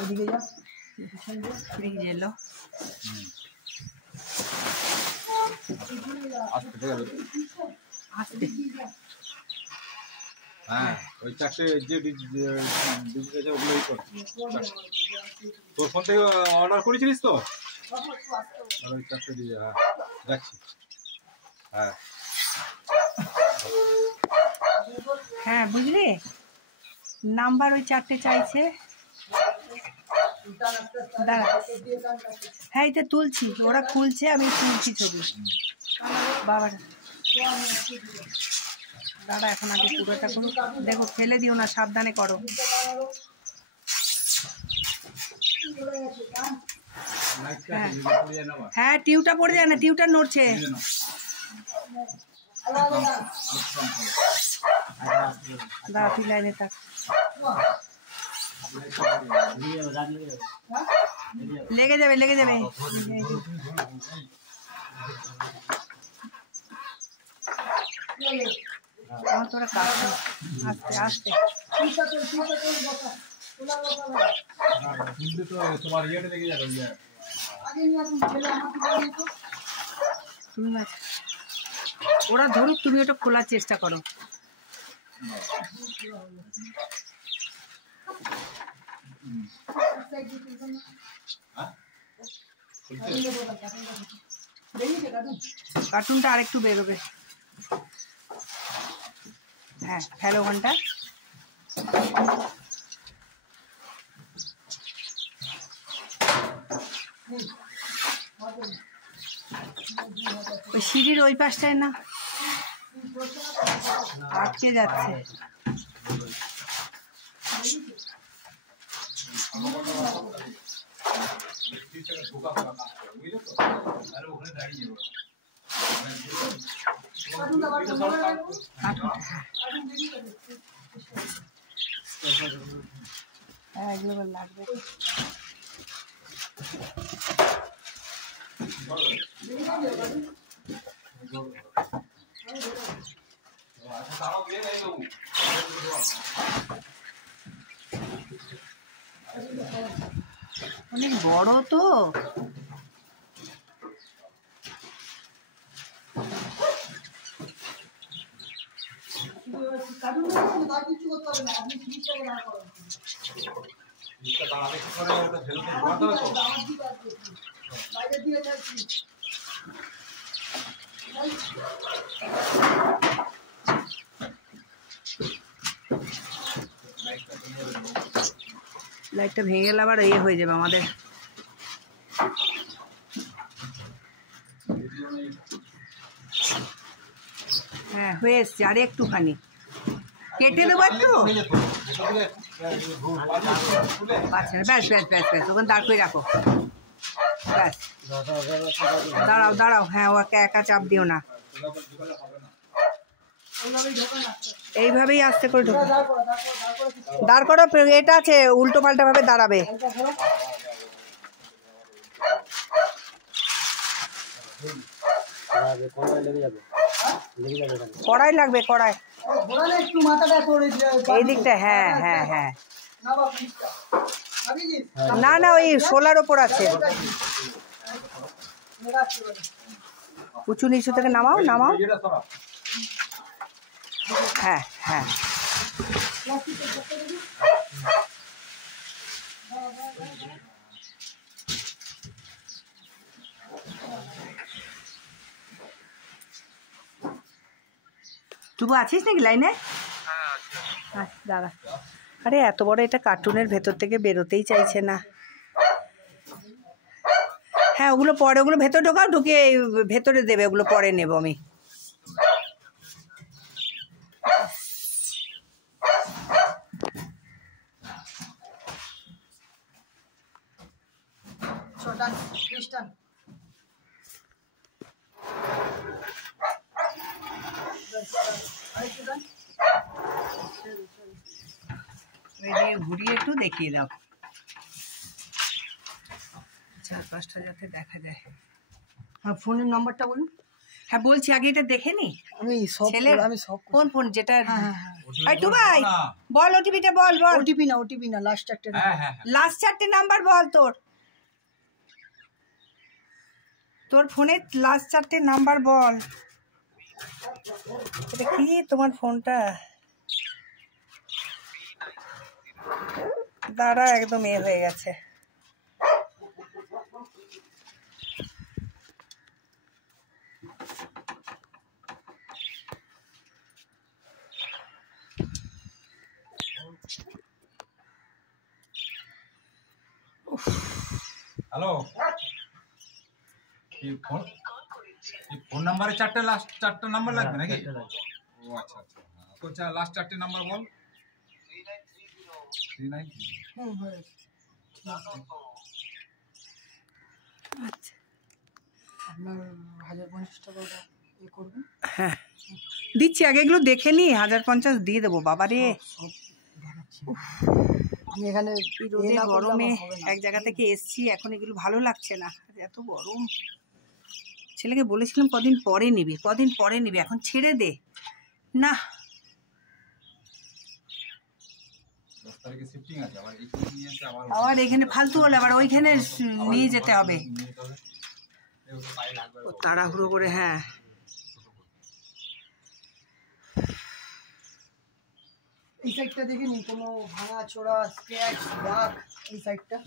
ওদিকে যা এলো আস্তে হ্যাঁ ওই চারটে যে ডিজিটাল ওগুলোই কর তোর ফোন থেকে অর্ডার করেছিলিস তো ওই চারটে দিয়ে হ্যাঁ যাচ্ছি হ্যাঁ হ্যাঁ বুঝলি নাম্বার ওই চারটে চাইছে দাঁড়া হ্যাঁ এটা তুলছি ওরা খুলছে আমি তুলছি ছবি বাবার দাদা এখন আগে পুরোটা করুক দেখো ফেলে দিও না সাবধানে করো হ্যাঁ টিউটা পড়ে যায় না টিউটা নড়ছে দাঁড়া তুই লাইনে থাক লেগে যাবে তোরা কাজ আস্তে আস্তে তোমার ইয়েটা লেগে যাবে ওরা ধরুক তুমি ওটা খোলার চেষ্টা করো কার্টুনটা আরেকটু বেরোবে হ্যাঁ ফেলো ঘন্টা ওই সিঁড়ির ওই পাশটায় না আটকে যাচ্ছে এগুলো লাগবে অনেক বড় তো লাইটটা ভেঙে গেলে আবার ইয়ে হয়ে যাবে আমাদের হ্যাঁ হয়ে এসছে আর একটুখানি কেটে দেবো একটু আচ্ছা ব্যাস ওখানে দাঁড় করে রাখো ব্যাস দাঁড়াও হ্যাঁ ওকে একা চাপ দিও না এইভাবেই আস্তে করে ঢোকো দাঁড় করো এটা আছে উল্টো পাল্টা ভাবে দাঁড়াবে কড়াই লাগবে কড়াই এই দিকটা হ্যাঁ না ওই শোলার ওপর আছে উঁচু নিচু থেকে নামাও হ্যাঁ তুই আছিস নাকি লাইনে দাঁড়া আরে এত বড় এটা কার্টুনের ভেতর থেকে বেরোতেই চাইছে না হ্যাঁ ওগুলো পরে ওগুলো ভেতর ঢোকাও ঢুকিয়ে ভেতরে দেবে ওগুলো পরে নেব আমি ঘুরিয়ে একটু দেখিয়ে দাও চারপাশটা যাতে দেখা যায় ফোনের নাম্বারটা বলুন হ্যাঁ বলছি আগে এটা দেখে নি আমি সব ছেলের আমি সব কোন ফোন যেটা হ্যাঁ এই টু ভাই বল ওটিপিটা বল বল ওটিপি না লাস্ট একটা হ্যাঁ হ্যাঁ হ্যাঁ লাস্ট 4টে নাম্বার বল তোর ফোনের লাস্ট 4টে নাম্বার বল। এটা কি তোমার ফোনটা দাঁড়া একদম হয়ে গেছে। হ্যালো ফোন নাম্বারে 4টে লাস্ট 4টে নাম্বার লাগবে নাকি? ও আচ্ছা আচ্ছা তো লাস্ট 4টে নাম্বার বল। 39 আচ্ছা আপনার 1050 টাকা করবেন। হ্যাঁ দিচ্ছি আগে এগুলো দেখে নি 1050 দিয়ে দেবো বাবা রে। আমি এখানে রোদে গরমে এক জায়গা থেকে এসছি এখন এগুলো ভালো লাগছে না এত গরম। ছেলেকে বলেছিলাম কদিন পরে নিবি এখন ছেড়ে দে না। 10 তারিখে শিফটিং আছে আবার এইখানে নিয়ে এসে আবার এখানে ফালতু হলে আবার ওইখানে নিয়ে যেতে হবে তাড়াহুড়ো করে। হ্যাঁ এই সাইডটা দেখে নি কোনো ভাঙা চোরা স্ক্র্যাচ দাগ এই সাইডটা